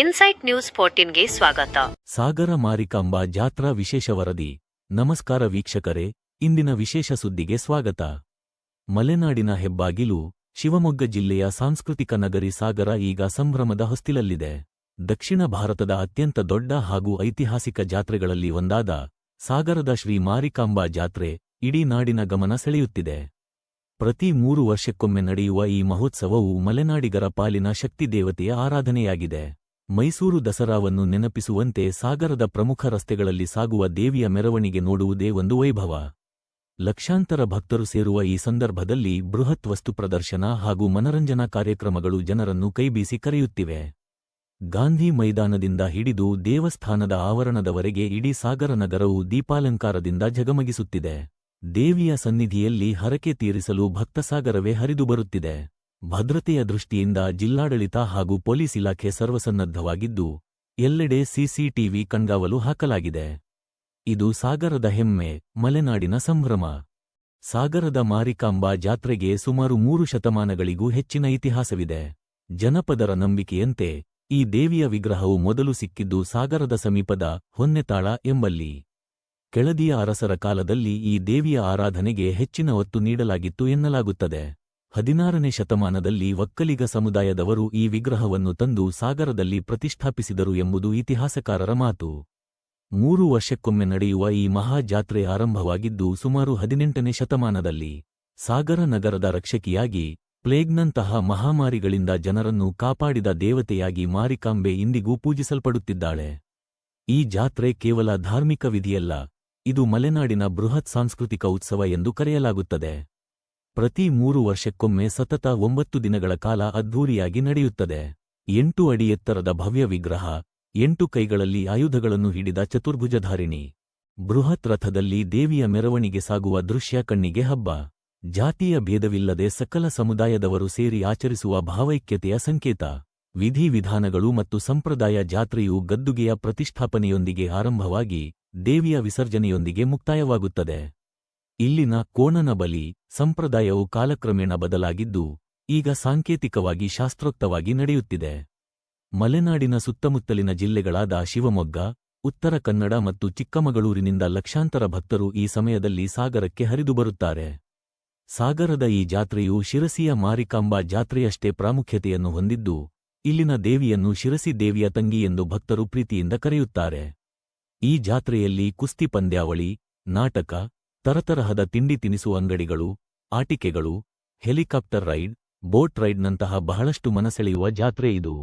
Insight news 14ಗೆ ಸ್ವಾಗತ. ಸಾಗರ ಮಾರಿಕಾಂಬಾ ಜಾತ್ರಾ ವಿಶೇಷ ವರದಿ. ನಮಸ್ಕಾರ ವೀಕ್ಷಕರೇ, ಇಂದಿನ ವಿಶೇಷ ಸುದ್ದಿಗೆ ಸ್ವಾಗತ. ಮಲೆನಾಡಿನ ಹೆಬ್ಬಾಗಿಲು, ಶಿವಮೊಗ್ಗ ಜಿಲ್ಲೆಯ ಸಾಂಸ್ಕೃತಿಕ ನಗರಿ ಸಾಗರ ಈಗ ಸಂಭ್ರಮದ ಹೊಸ್ತಿಲಲ್ಲಿದೆ. ದಕ್ಷಿಣ ಭಾರತದ ಅತ್ಯಂತ ದೊಡ್ಡ ಹಾಗೂ ಐತಿಹಾಸಿಕ ಜಾತ್ರೆಗಳಲ್ಲಿ ಒಂದಾದ ಸಾಗರದ ಶ್ರೀ ಮಾರಿಕಾಂಬಾ ಜಾತ್ರೆ ಇಡೀ ನಾಡಿನ ಗಮನ ಸೆಳೆಯುತ್ತಿದೆ. ಪ್ರತಿ 3 ವರ್ಷಕ್ಕೊಮ್ಮೆ ನಡೆಯುವ ಈ ಮಹೋತ್ಸವವು ಮಲೆನಾಡಿಗರ ಪಾಲಿನ ಶಕ್ತಿದೇವತೆಯ ಆರಾಧನೆಯಾಗಿದೆ. ಮೈಸೂರು ದಸರಾವನ್ನು ನೆನಪಿಸುವಂತೆ ಸಾಗರದ ಪ್ರಮುಖ ರಸ್ತೆಗಳಲ್ಲಿ ಸಾಗುವ ದೇವಿಯ ಮೆರವಣಿಗೆ ನೋಡುವುದೇ ಒಂದು ವೈಭವ. ಲಕ್ಷಾಂತರ ಭಕ್ತರು ಸೇರುವ ಈ ಸಂದರ್ಭದಲ್ಲಿ ಬೃಹತ್ ವಸ್ತು ಪ್ರದರ್ಶನ ಹಾಗೂ ಮನರಂಜನಾ ಕಾರ್ಯಕ್ರಮಗಳು ಜನರನ್ನು ಕೈಬೀಸಿ ಕರೆಯುತ್ತಿವೆ. ಗಾಂಧಿ ಮೈದಾನದಿಂದ ಹಿಡಿದು ದೇವಸ್ಥಾನದ ಆವರಣದವರೆಗೆ ಇಡೀ ಸಾಗರ ನಗರವು ದೀಪಾಲಂಕಾರದಿಂದ ಝಗಮಗಿಸುತ್ತಿದೆ. ದೇವಿಯ ಸನ್ನಿಧಿಯಲ್ಲಿ ಹರಕೆ ತೀರಿಸಲು ಭಕ್ತಸಾಗರವೇ ಹರಿದು ಬರುತ್ತಿದೆ. ಭದ್ರತೆಯ ದೃಷ್ಟಿಯಿಂದ ಜಿಲ್ಲಾಡಳಿತ ಹಾಗೂ ಪೊಲೀಸ್ ಇಲಾಖೆ ಸರ್ವಸನ್ನದ್ಧವಾಗಿದ್ದು, ಎಲ್ಲೆಡೆ ಸಿಸಿಟಿವಿ ಕಣ್ಗಾವಲು ಹಾಕಲಾಗಿದೆ. ಇದು ಸಾಗರದ ಹೆಮ್ಮೆ, ಮಲೆನಾಡಿನ ಸಂಭ್ರಮ. ಸಾಗರದ ಮಾರಿಕಾಂಬಾ ಜಾತ್ರೆಗೆ ಸುಮಾರು 3 ಶತಮಾನಗಳಿಗೂ ಹೆಚ್ಚಿನ ಇತಿಹಾಸವಿದೆ. ಜನಪದರ ನಂಬಿಕೆಯಂತೆ ಈ ದೇವಿಯ ವಿಗ್ರಹವು ಮೊದಲು ಸಿಕ್ಕಿದ್ದು ಸಾಗರದ ಸಮೀಪದ ಹೊನ್ನೆತಾಳ ಎಂಬಲ್ಲಿ. ಕೆಳದಿಯ ಅರಸರ ಕಾಲದಲ್ಲಿ ಈ ದೇವಿಯ ಆರಾಧನೆಗೆ ಹೆಚ್ಚಿನ ಒತ್ತು ನೀಡಲಾಗಿತ್ತು ಎನ್ನಲಾಗುತ್ತದೆ. 16ನೇ ಶತಮಾನದಲ್ಲಿ ಒಕ್ಕಲಿಗ ಸಮುದಾಯದವರು ಈ ವಿಗ್ರಹವನ್ನು ತಂದು ಸಾಗರದಲ್ಲಿ ಪ್ರತಿಷ್ಠಾಪಿಸಿದರು ಎಂಬುದು ಇತಿಹಾಸಕಾರರ ಮಾತು. 3 ವರ್ಷಕ್ಕೊಮ್ಮೆ ನಡೆಯುವ ಈ ಮಹಾ ಜಾತ್ರೆ ಆರಂಭವಾಗಿದ್ದು ಸುಮಾರು 18ನೇ ಶತಮಾನದಲ್ಲಿ. ಸಾಗರ ನಗರದ ರಕ್ಷಕಿಯಾಗಿ, ಪ್ಲೇಗ್ನಂತಹ ಮಹಾಮಾರಿಗಳಿಂದ ಜನರನ್ನು ಕಾಪಾಡಿದ ದೇವತೆಯಾಗಿ ಮಾರಿಕಾಂಬೆ ಇಂದಿಗೂ ಪೂಜಿಸಲ್ಪಡುತ್ತಿದ್ದಾಳೆ. ಈ ಜಾತ್ರೆ ಕೇವಲ ಧಾರ್ಮಿಕ ವಿಧಿಯಲ್ಲ, ಇದು ಮಲೆನಾಡಿನ ಬೃಹತ್ ಸಾಂಸ್ಕೃತಿಕ ಉತ್ಸವ ಎಂದು ಕರೆಯಲಾಗುತ್ತದೆ. ಪ್ರತಿ 3 ವರ್ಷಕ್ಕೊಮ್ಮೆ ಸತತ 9 ದಿನಗಳ ಕಾಲ ಅದ್ಧೂರಿಯಾಗಿ ನಡೆಯುತ್ತದೆ. 8 ಅಡಿ ಎತ್ತರದ ಭವ್ಯ ವಿಗ್ರಹ, 8 ಕೈಗಳಲ್ಲಿ ಆಯುಧಗಳನ್ನು ಹಿಡಿದ ಚತುರ್ಭುಜಧಾರಿಣಿ, ಬೃಹತ್ ರಥದಲ್ಲಿ ದೇವಿಯ ಮೆರವಣಿಗೆ ಸಾಗುವ ದೃಶ್ಯ ಕಣ್ಣಿಗೆ ಹಬ್ಬ. ಜಾತಿಯ ಭೇದವಿಲ್ಲದೆ ಸಕಲ ಸಮುದಾಯದವರು ಸೇರಿ ಆಚರಿಸುವ ಭಾವೈಕ್ಯತೆಯ ಸಂಕೇತ. ವಿಧಿವಿಧಾನಗಳು ಮತ್ತು ಸಂಪ್ರದಾಯ. ಜಾತ್ರೆಯು ಗದ್ದುಗೆಯ ಪ್ರತಿಷ್ಠಾಪನೆಯೊಂದಿಗೆ ಆರಂಭವಾಗಿ ದೇವಿಯ ವಿಸರ್ಜನೆಯೊಂದಿಗೆ ಮುಕ್ತಾಯವಾಗುತ್ತದೆ. ಇಲ್ಲಿನ ಕೋಣನ ಬಲಿ ಸಂಪ್ರದಾಯವು ಕಾಲಕ್ರಮೇಣ ಬದಲಾಗಿದ್ದು, ಈಗ ಸಾಂಕೇತಿಕವಾಗಿ ಶಾಸ್ತ್ರೋಕ್ತವಾಗಿ ನಡೆಯುತ್ತಿದೆ. ಮಲೆನಾಡಿನ ಸುತ್ತಮುತ್ತಲಿನ ಜಿಲ್ಲೆಗಳಾದ ಶಿವಮೊಗ್ಗ, ಉತ್ತರ ಕನ್ನಡ ಮತ್ತು ಚಿಕ್ಕಮಗಳೂರಿನಿಂದ ಲಕ್ಷಾಂತರ ಭಕ್ತರು ಈ ಸಮಯದಲ್ಲಿ ಸಾಗರಕ್ಕೆ ಹರಿದು ಬರುತ್ತಾರೆ. ಸಾಗರದ ಈ ಜಾತ್ರೆಯು ಶಿರಸಿಯ ಮಾರಿಕಾಂಬಾ ಜಾತ್ರೆಯಷ್ಟೇ ಪ್ರಾಮುಖ್ಯತೆಯನ್ನು ಹೊಂದಿದ್ದು, ಇಲ್ಲಿನ ದೇವಿಯನ್ನು ಶಿರಸಿ ದೇವಿಯ ತಂಗಿ ಎಂದು ಭಕ್ತರು ಪ್ರೀತಿಯಿಂದ ಕರೆಯುತ್ತಾರೆ. ಈ ಜಾತ್ರೆಯಲ್ಲಿ ಕುಸ್ತಿ ಪಂದ್ಯಾವಳಿ, ನಾಟಕ, ತರತರಹದ ತಿಂಡಿ ತಿನಿಸು ಅಂಗಡಿಗಳು, ಆಟಿಕೆಗಳು, ಹೆಲಿಕಾಪ್ಟರ್ ರೈಡ್, ಬೋಟ್ ರೈಡ್ನಂತಹ ಬಹಳಷ್ಟು ಮನಸೆಳೆಯುವ ಜಾತ್ರೆ ಇದು.